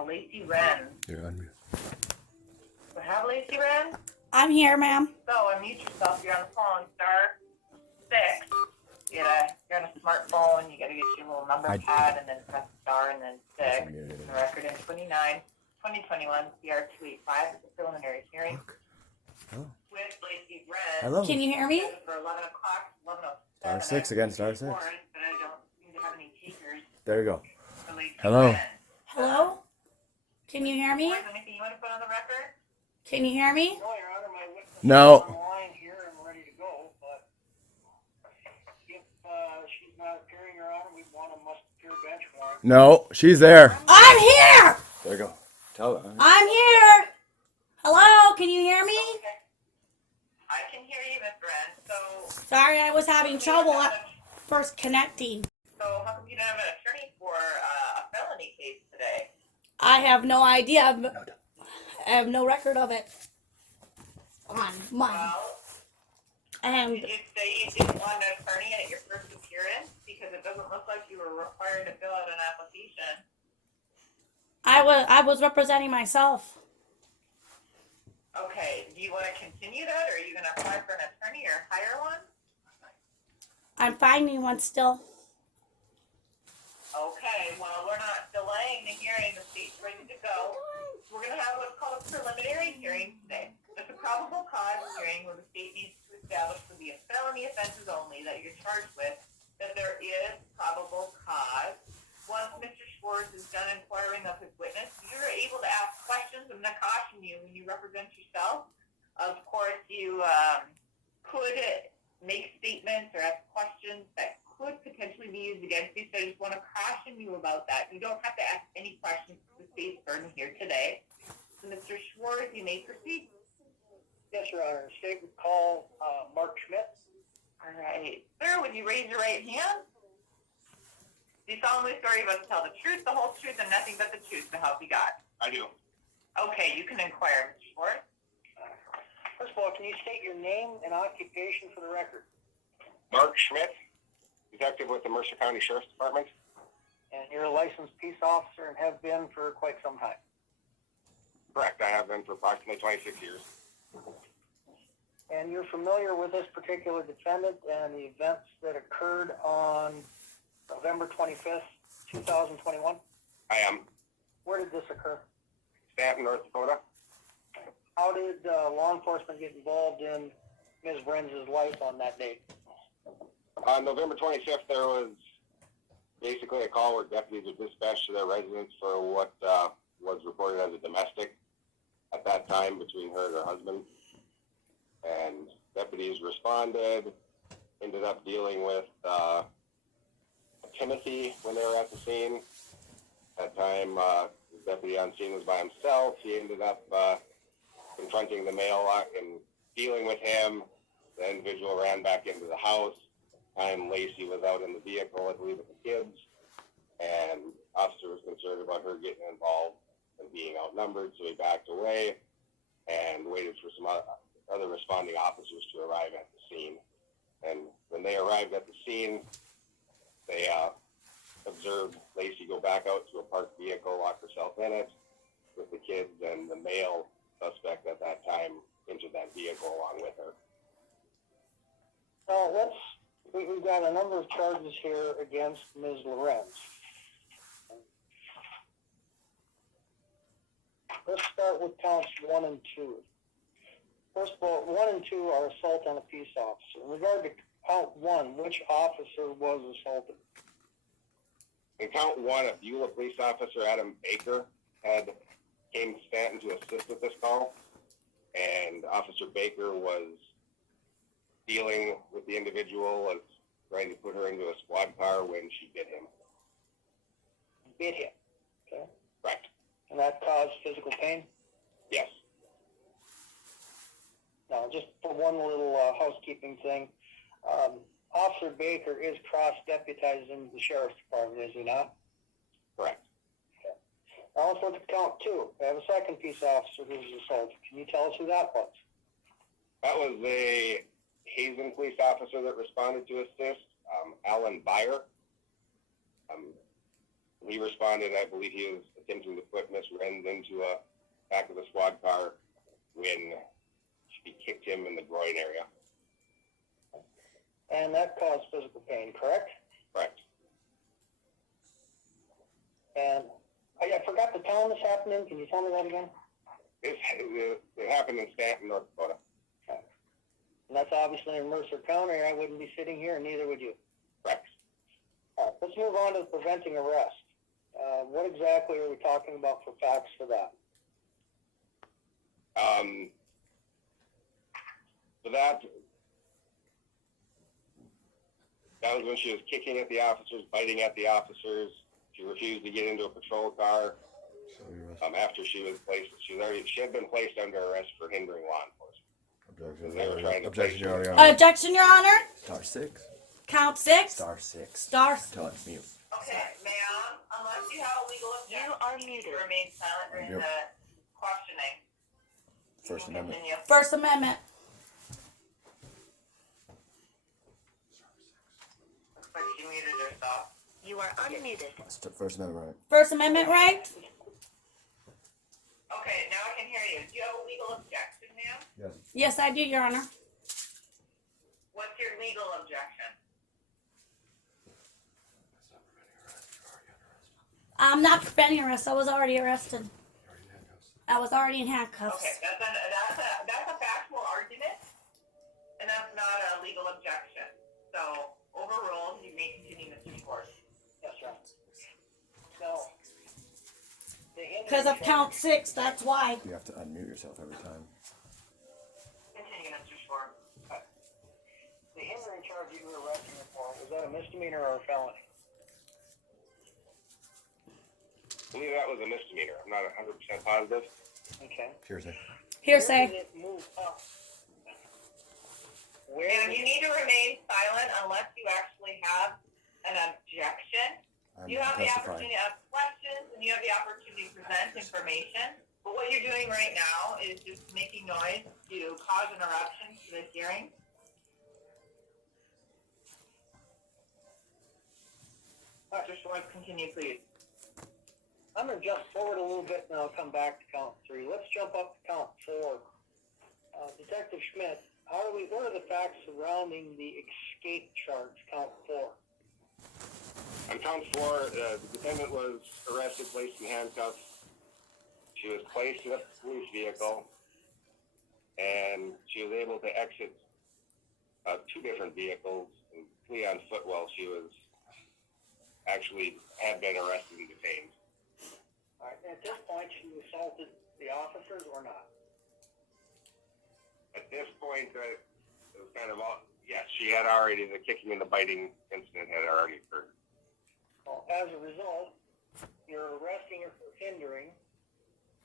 have a Lacey Wren. You're on mute. We have Lacey Wren? I'm here, ma'am. So unmute yourself. You're on the phone. *6. You're on a smartphone. You got to get your little number pad and then press star and then 6. The record in 2021 CR 285 is a preliminary hearing. Oh. With Lacey Wren. Hello. Can you hear me? For 11 o'clock, 11:07. Star 6 again, star 6. But I don't seem to have any takers. There you go. for Lacey Hello. Wren. Hello? Can you hear me? Is there anything you want to put on the record? Can you hear me? No, Your Honor, my witness is No. online here and ready to go, but if she's not appearing, Your Honor, we want a must-appear bench warrant. No, she's there. I'm here! There you go. Tell her. I'm here! Hello? Can you hear me? Okay. I can hear you, Miss Wren. So, Sorry, I was having trouble at first connecting. how come you don't have an attorney for a felony case today? I have no idea. I have no record of it on mine. Well, And did you say you didn't want an attorney at your first appearance? Because it doesn't look like you were required to fill out an application. I was representing myself. Okay, do you want to continue that, or are you going to apply for an attorney or hire one? I'm finding one still. Okay, well, we're not delaying the hearing. The state's ready to go. We're going to have what's called a preliminary hearing today. It's a probable cause hearing where the state needs to establish for the felony offenses only that you're charged with that there is probable cause. Once Mr. Schwartz is done inquiring of his witness, you're able to ask questions. I'm going to caution you when you represent yourself. Of course, you could make statements or ask questions that could potentially be used against you, so I just want to caution you about that. You don't have to ask any questions to the state's burden here today. So, Mr. Schwartz, you may proceed. Yes, Your Honor. State would call Mark Schmidt. All right. Sir, would you raise your right hand? Do you solemnly swear you must tell the truth, the whole truth, and nothing but the truth to help you God? I do. Okay, you can inquire, Mr. Schwartz. First of all, can you state your name and occupation for the record? Mark Schmidt, detective with the Mercer County Sheriff's Department. And you're a licensed peace officer and have been for quite some time. Correct, I have been for approximately 26 years. And you're familiar with this particular defendant and the events that occurred on November 25th, 2021? I am. Where did this occur? Stanton, North Dakota. How did law enforcement get involved in Ms. Wren's life on that date? On November 25th, there was basically a call where deputies were dispatched to their residence for what was reported as a domestic at that time between her and her husband. And deputies responded, ended up dealing with Timothy when they were at the scene. At that time, the deputy on scene was by himself. He ended up confronting the male and dealing with him. The individual ran back into the house. Lacey was out in the vehicle, I believe, with the kids, and officer was concerned about her getting involved and being outnumbered, so he backed away and waited for some other responding officers to arrive at the scene. And when they arrived at the scene, they observed Lacey go back out to a parked vehicle, lock herself in it with the kids, and the male suspect at that time entered that vehicle along with her. So we've got a number of charges here against Ms. Lorenz. Let's start with counts 1 and 2. First of all, 1 and 2 are assault on a peace officer. In regard to count 1, which officer was assaulted? In count 1, a Beulah police officer, Adam Baker, came to Stanton to assist with this call, and Officer Baker was dealing with the individual, was trying to put her into a squad car when she bit him. Bit him. Okay. Correct. And that caused physical pain? Yes. Now, just for one little housekeeping thing, Officer Baker is cross-deputized in the Sheriff's Department, is he not? Correct. Okay. Now let's look at count 2. We have a second peace officer who was assaulted. Can you tell us who that was? That was a Hazen police officer that responded to assist, Alan Byer. He responded, I believe he was attempting to put Miss Renz into a back of the squad car when she kicked him in the groin area. And that caused physical pain, correct? Correct. And I forgot the town this happened in. Can you tell me that again? It happened in Stanton, North Dakota. And that's obviously in Mercer County, or I wouldn't be sitting here, and neither would you. Correct. All right, let's move on to preventing arrest. What exactly are we talking about for facts for that? So that was when she was kicking at the officers, biting at the officers. She refused to get into a patrol car. After she was placed, she had been placed under arrest for hindering law enforcement. They were trying to Objection, place her. Objection, Your Honor. Star 6. Count 6. Star 6. Star. Tell it mute. Okay, ma'am, unless you have a legal objection. You are muted. Remain silent during Yep. the questioning. You First can Amendment. continue. First Amendment. Looks like she muted herself. You are unmuted. First Amendment, right? First Amendment right. Okay, now I can hear you. Do you have a legal objection, ma'am? Yes. Yes, I do, Your Honor. What's your legal objection? I'm not preventing arrest. I was already arrested. I was already in handcuffs. Okay, that's a factual argument, and that's not a legal objection. So, overruled, you may continue, Mr. Schwartz. Yes, sir. So, Because of count 6, that's why. You have to unmute yourself every time. Continue, Mr. Schwartz. the hindering charge you were arresting her for, was that a misdemeanor or a felony? I believe that was a misdemeanor. I'm not 100% positive. Okay. Hearsay. Where Hearsay. did it move up? Where And did you need to remain silent unless you actually have an objection. I'm You have the testifying. opportunity to ask questions and you have the opportunity to present information. But what you're doing right now is just making noise to cause interruption to the hearing. Mr. Schwartz, continue, please. I'm going to jump forward a little bit and I'll come back to count 3. Let's jump up to count 4. Detective Schmidt, what are the facts surrounding the escape charge, count 4? On count 4, the defendant was arrested, placed in handcuffs. She was placed in a police vehicle, and she was able to exit 2 different vehicles and flee on foot while she was had been arrested and detained. All right, at this point, she assaulted the officers or not? At this point, it was kind of all, yes, she had already, the kicking and the biting incident had already occurred. Well, as a result, you're arresting her for hindering.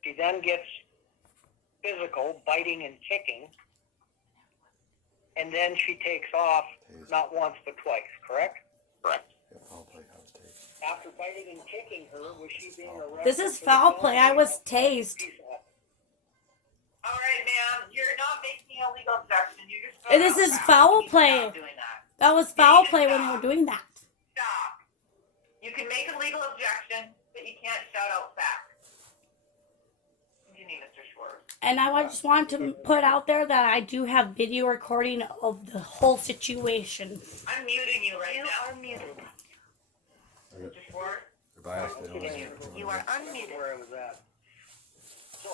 She then gets physical, biting and kicking, and then she takes off not once but twice, correct? Correct. Yeah, foul play, I was tased. After biting and kicking her, was she being arrested? This is for foul the play. I was tased. All right, ma'am, you're not making a legal objection. You just. This is foul play. Stop doing that. That was foul play when they were doing that. Stop. You can make a legal objection, but you can't shout out facts. Continue, Mr. Schwartz. And I just wanted to put out there that I do have video recording of the whole situation. I'm muting you right You now. are muted. Mr. Schwartz. Goodbye. You are unmuted. Where I was at. So,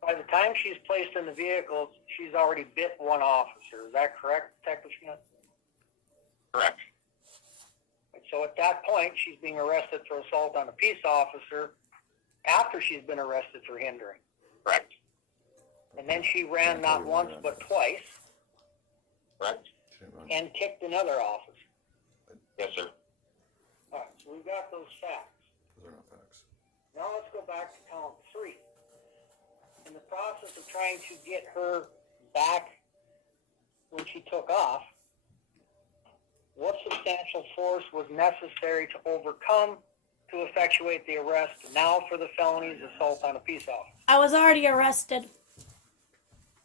by the time she's placed in the vehicle, she's already bit one officer. Is that correct, Detective Schmidt? Correct. So at that point, she's being arrested for assault on a peace officer after she's been arrested for hindering. Correct. And then she ran not once but twice Correct. and kicked another officer. Yes, sir. All right, so we've got those facts. Those are not facts. Now let's go back to count 3. In the process of trying to get her back when she took off, what substantial force was necessary to overcome to effectuate the arrest now for the felonies assault on a peace officer? I was already arrested.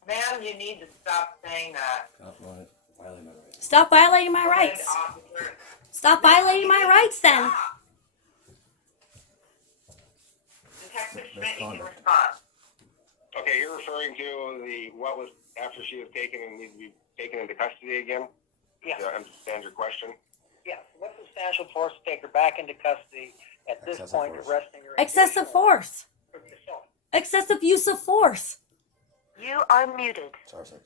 Ma'am, you need to stop saying that. Stop violating my rights. Stop violating my rights. Officer, Stop violating my rights then. Stop. Detective Schmidt, you can Misconduct. respond. Okay, you're referring to what was after she was taken and needed to be taken into custody again? Yeah. Do I understand your question? Yeah. What substantial force to take her back into custody at this Excessive point, force. arresting her? Excessive force. Excessive use of force. You are muted. Star 6.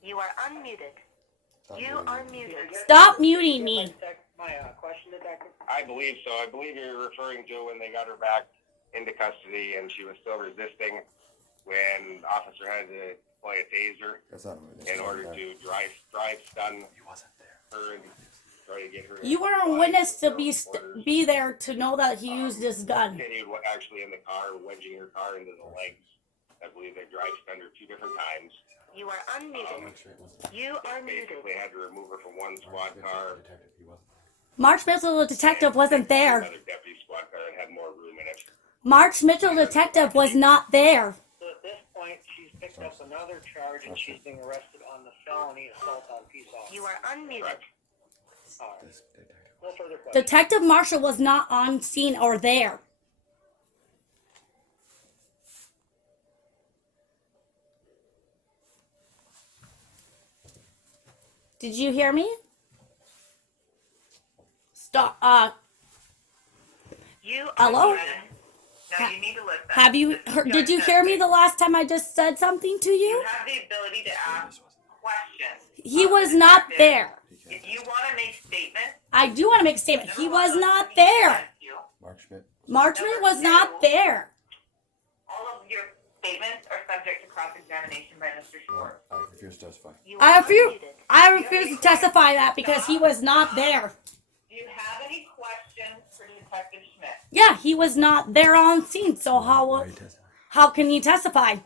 You are unmuted. Stop You muting are me. muted. Stop muting me. My question, Detective? I believe so. I believe you're referring to when they got her back into custody and she was still resisting when the officer had to deploy a taser That's not moving. in order to drive stun He wasn't there. her and try to get her. You were a witness to be there to know that he used his gun. Continued actually in the car, wedging her car into the legs. I believe they drive stunned her 2 different times. You are unmuted. You are muted. Basically had to remove her from one squad car. March Mitchell, the detective, wasn't there. Another deputy squad car and had more room in it. March Mitchell, the detective, was not there. So at this point, she's picked up another charge and she's being arrested on the felony assault on peace officer. You are unmuted. Correct. All right. This detective. No further questions. Detective Marshall was not on scene or there. Did you hear me? Stop. You are Hello? muted. Now you need to listen. Have you heard, did you hear me the last time I just said something to You you? have the ability to ask questions. He of the was not detective. there. If you want to make statements, I do want to make a statement. He number one, was those not can be there. against you. Mark Schmidt. Marchman was not there. All of your statements are subject to cross-examination by Mr. Schwartz. I refuse to testify. You I are refuse. unmuted. I refuse to testify that because he was not there. Do you have any questions for Detective Schmidt? Yeah, he was not there on scene. So how can he testify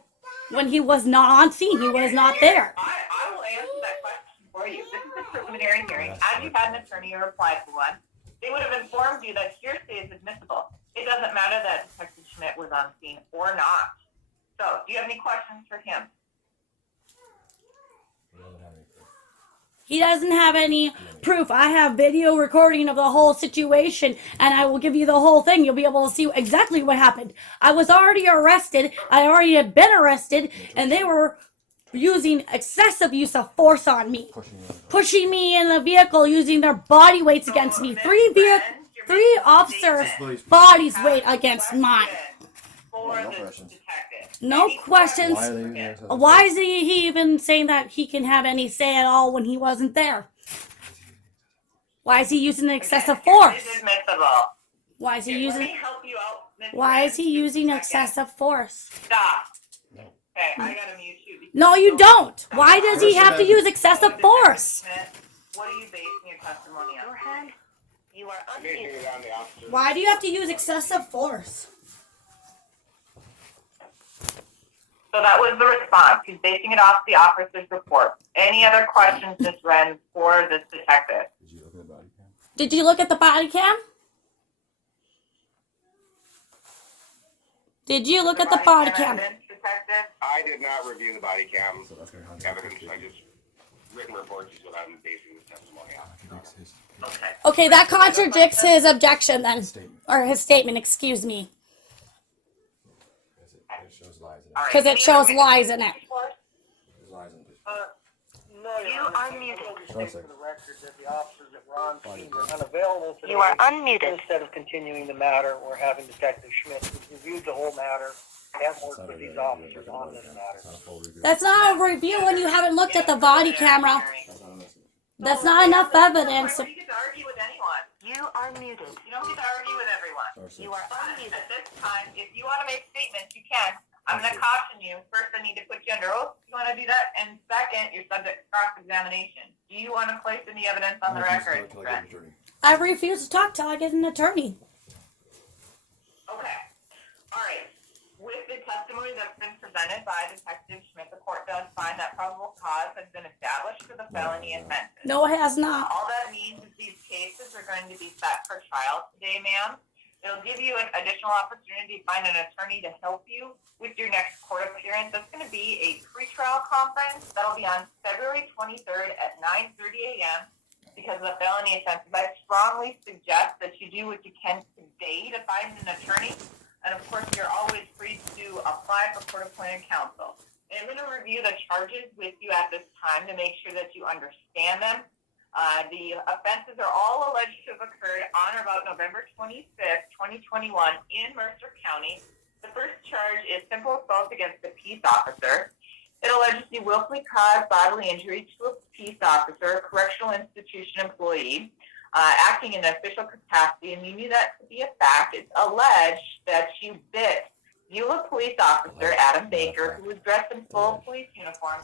when he was not on scene? He was not there. I will answer that question for you. This is a preliminary hearing. As you had an attorney or applied for one, they would have informed you that hearsay is admissible. It doesn't matter that Detective Schmidt was on scene or not. So, do you have any questions for him? He doesn't have any proof. I have video recording of the whole situation, and I will give you the whole thing. You'll be able to see exactly what happened. I was already arrested. I already had been arrested, and they were using excessive use of force on me, pushing me in the vehicle, using their body weights against me. Three officers' bodies weight against mine. For No the questions. detective. No Any questions. Why are they using excessive Why force? is he even saying that he can have any say at all when he wasn't there? Why is he using excessive force? It is admissible. Why is he Let using? me help you out, Ms. Why is he Rand, using just a second. excessive force? Stop. No. Okay, I gotta mute you. because No, you don't. Why does he have to use excessive Detective force? Schmidt, what are you basing your testimony Your on? hand. You are Basing unmuted. it on the officer. Why do you have to use excessive force? So that was the response. He's basing it off the officer's report. Any other questions, Ms. Wren, for this detective? Did you look at the body cam? Did you look at the body cam? Did you look at the body cam? Evidence, detective? I did not review the body cam So that's going to evidence. I just written reports is what I'm basing this testimony on. contradicts his Okay. Okay, that contradicts his objection then, statement. or his statement. Excuse me, Because it shows lies in it. All right. because it Any shows other lies in it. There's lies in it. No, You Honor. are muted. I will just state for the record that the officers that were on scene were unavailable today. You are unmuted. Instead of continuing the matter, we're having Detective Schmidt, who reviewed the whole matter, and worked with these officers on this matter. It's not a full review. That's not a review when you haven't looked at the body camera. That's not an estimate. That's not enough evidence. You get to argue with anyone. You are muted. You don't get to argue with everyone. Star 6. You are unmuted. At this time, if you want to make statements, you can. I'm going to caution you. First, I need to put you under oath. You want to do that? And second, you're subject to cross-examination. Do you want to place any evidence on the I refuse to record, talk till I Brent? get an attorney. I refuse to talk till I get an attorney. Okay. All right. With the testimony that's been presented by Detective Schmidt, the court does find that probable cause has been established for the felony offenses. No, it has not. All that means is these cases are going to be set for trial today, ma'am. It'll give you an additional opportunity to find an attorney to help you with your next court appearance. That's going to be a pretrial conference. That'll be on February 23rd at 9:30 a.m. because of the felony offenses. I strongly suggest that you do what you can today to find an attorney. And of course, you're always free to apply for court-appointed counsel. And I'm going to review the charges with you at this time to make sure that you understand them. The offenses are all alleged to have occurred on or about November 25th, 2021 in Mercer County. The first charge is simple assault against a peace officer. It alleges you willfully caused bodily injury to a peace officer, a correctional institution employee, acting in an official capacity, and you knew that to be a fact. It's alleged that you bit Beulah police officer Adam Baker, who was dressed in full police uniform,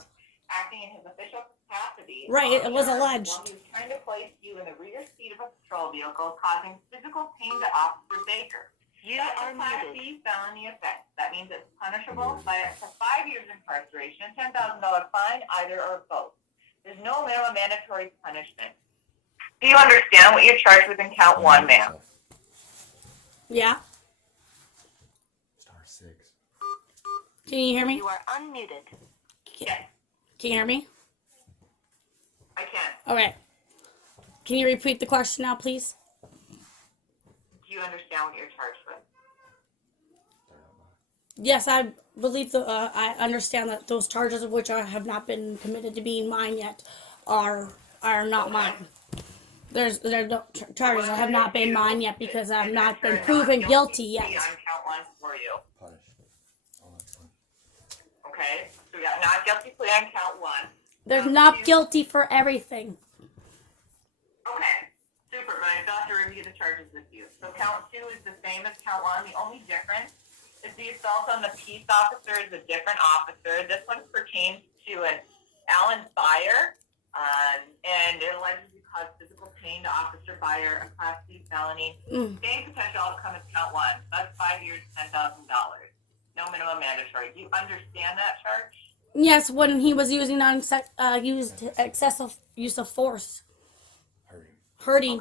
acting in his official capacity. Right, it was alleged. While he was trying to place you in the rear seat of a patrol vehicle, causing physical pain to Officer Baker. You That's are a Class muted. B felony offense. That means it's punishable by up to 5 years incarceration, $10,000 fine, either or both. There's no minimum mandatory punishment. Do you understand what you're charged with in count one, ma'am? Yeah. Star 6. Can you hear me? You are unmuted. Yes, Can you hear me? I can. Okay. Can you repeat the question now, please? Do you understand what you're charged with? Yes, I believe I understand that those charges of which I have not been committed to being mine yet are not mine. There are no charges that have not been mine yet because I have not been proven guilty yet. On count one for you. Punish. Oh, that's fine. Okay, so we got not guilty plea on count one. There's Count not two. guilty for everything. Okay, super, but I still have to review the charges with you. So count two is the same as count one. The only difference is the assault on the peace officer is a different officer. This one pertains to an Alan Byer, and it allegedly caused physical pain to Officer Byer, a Class C felony. Same potential outcome as count one. That's 5 years, $10,000. No minimum mandatory. Do you understand that charge? Yes, when he was using used excessive use of force, Hurry.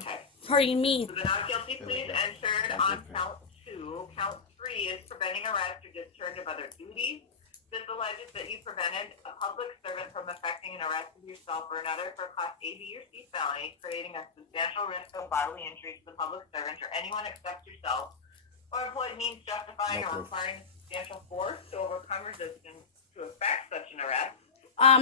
hurting me. So the not guilty plea is entered on count two. Count three is preventing arrest or discharge of other duties. This alleges that you prevented a public servant from effecting an arrest of yourself or another for a Class A, B, or C felony, creating a substantial risk of bodily injury to the public servant or anyone except yourself, or employed means justifying or requiring substantial force to overcome resistance to effect such an arrest.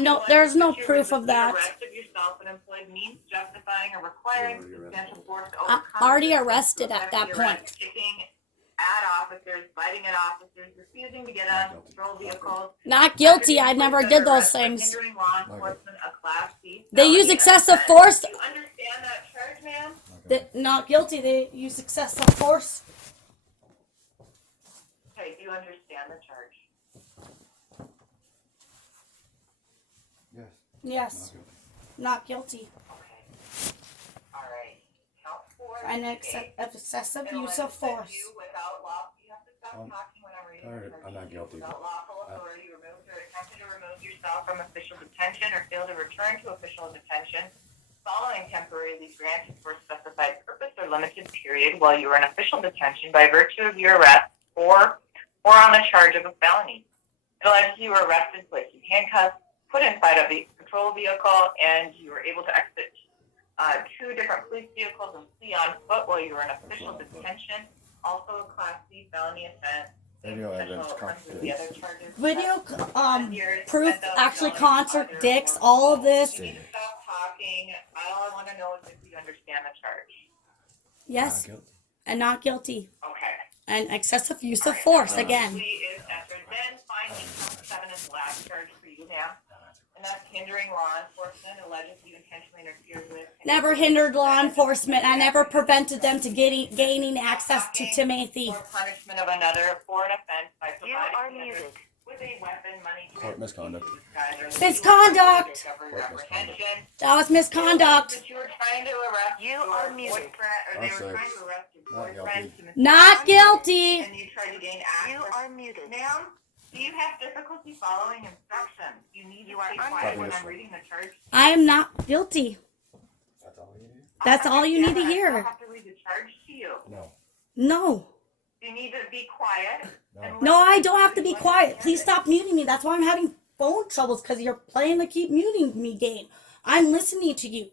No, there's no proof of that. Arrest of yourself and employed means justifying or requiring substantial force to I'm overcome already resistance to arrested at effect that the arrest, point. Kicking at officers, biting at officers, refusing to get on patrol vehicles. Not guilty. I never did those things. Hindering law enforcement, a Class C They felony use excessive offense. force. Do you understand that charge, ma'am? Not guilty. They use excessive force. Okay, do you understand the charge? Yes. Yes, not guilty. Okay. All right. Count four. And okay. excessive It'll use of let force. you without law. You have to stop Um, talking when I'm reading. all right, the I'm not charge. guilty. Without lawful authority, removed or attempted to remove yourself from official detention or fail to return to official detention following temporarily granted for a specified purpose or limited period while you were in official detention by virtue of your arrest or on a charge of a felony. It alleges you were arrested, placed in handcuffs, put inside of a patrol vehicle, and you were able to exit two different police vehicles and flee on foot while you were in official detention. Also a Class C felony offense. Video evidence The other charges. Video proof $10,000 actually either contradicts or all of both. this. You need to stop talking. All I want to know is if you understand the charge. Yes, and not guilty. Okay. And excessive use of force again. Plea is entered. Then finally, count 7 is the last charge for you, ma'am. And that's hindering law enforcement, alleges you intentionally interfered with. Never hindered law enforcement. I never prevented them to gaining access to Timothy. Or punishment of another for an offense by You are providing muted. with a weapon, money, Court misconduct. Misconduct. Misconduct. That was misconduct. That you were trying to arrest You your are muted. boyfriend, or they I'm were sorry. trying to arrest your Not boyfriend. guilty. to Not guilty. And you tried to gain You access. are muted. Ma'am, do you have difficulty following instructions? You need to You are stay quiet unmuted. when I'm reading the charge. I am not guilty. That's all you need? That's all you need to hear. I have to read the charge to you. No. No. You need to be quiet. No. No, I don't have to be quiet. Please stop muting me. That's why I'm having phone troubles, because you're playing the keep muting me game. I'm listening to you.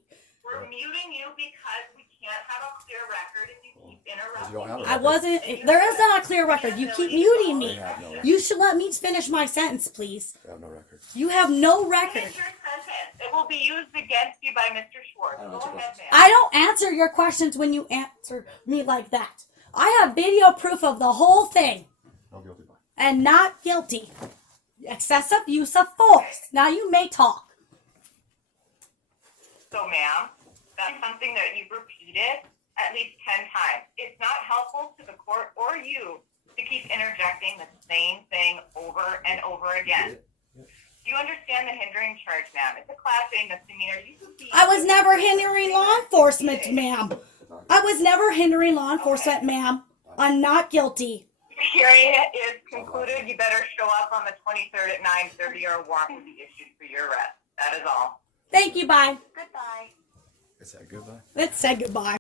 We're muting you because we can't have a clear record if you keep interrupting. You don't have a I record. wasn't. There is not a clear record. You keep muting They me. have no record. You should let me finish my sentence, please. They have no record. You have no record. Finish your sentence. It will be used against you by Mr. Schwartz. I don't Go answer ahead, questions. ma'am. I don't answer your questions when you answer me like that. I have video proof of the whole thing No guilty by. and not guilty. Excessive use of force. Now you may talk. So, ma'am, that's something that you've repeated at least 10 times. It's not helpful to the court or you to keep interjecting the same thing over and over again. Do you understand the hindering charge, ma'am? It's a Class A misdemeanor. You could be. I was never hindering law enforcement, ma'am. I was never hindering law enforcement, ma'am. I'm not guilty. Your hearing is concluded. You better show up on the 23rd at 9:30 or a warrant will be issued for your arrest. That is all. Thank you, bye. Goodbye. Is that goodbye? Let's say goodbye.